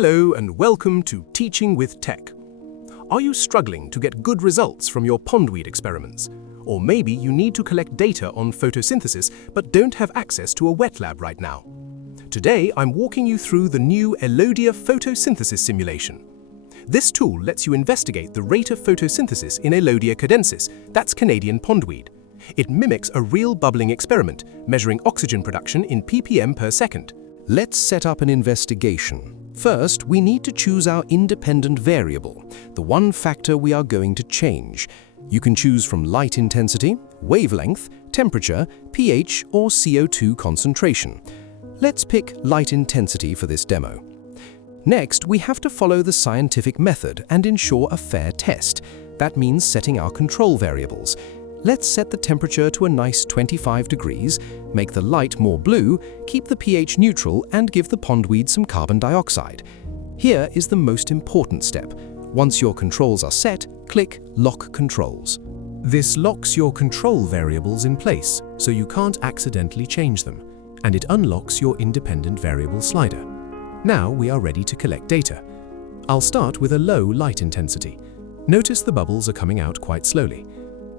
Hello and welcome to Teaching with Tech. Are you struggling to get good results from your pondweed experiments? Or maybe you need to collect data on photosynthesis but don't have access to a wet lab right now. Today I'm walking you through the new Elodea Photosynthesis Simulation. This tool lets you investigate the rate of photosynthesis in Elodea Canadensis, that's Canadian pondweed. It mimics a real bubbling experiment, measuring oxygen production in ppm per second. Let's set up an investigation. First, we need to choose our independent variable, the one factor we are going to change. You can choose from light intensity, wavelength, temperature, pH, or CO2 concentration. Let's pick light intensity for this demo. Next, we have to follow the scientific method and ensure a fair test. That means setting our control variables. Let's set the temperature to a nice 25 degrees, make the light more blue, keep the pH neutral, and give the pondweed some carbon dioxide. Here is the most important step. Once your controls are set, click Lock Controls. This locks your control variables in place, so you can't accidentally change them, and it unlocks your independent variable slider. Now we are ready to collect data. I'll start with a low light intensity. Notice the bubbles are coming out quite slowly.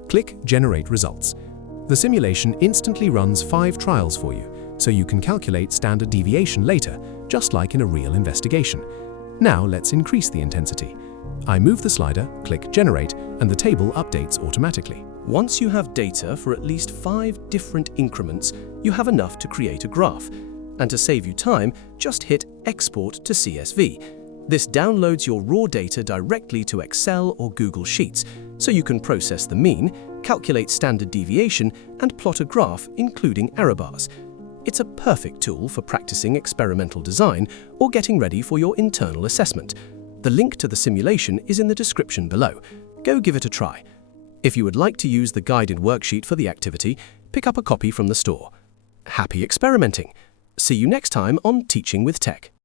Click Generate Results. The simulation instantly runs 5 trials for you, so you can calculate standard deviation later, just like in a real investigation. Now let's increase the intensity. I move the slider, click Generate, and the table updates automatically. Once you have data for at least 5 different increments, you have enough to create a graph. And to save you time, just hit Export to CSV. This downloads your raw data directly to Excel or Google Sheets, so you can process the mean, calculate standard deviation, and plot a graph including error bars. It's a perfect tool for practicing experimental design or getting ready for your internal assessment. The link to the simulation is in the description below. Go give it a try. If you would like to use the guided worksheet for the activity, pick up a copy from the store. Happy experimenting! See you next time on Teaching with Tech.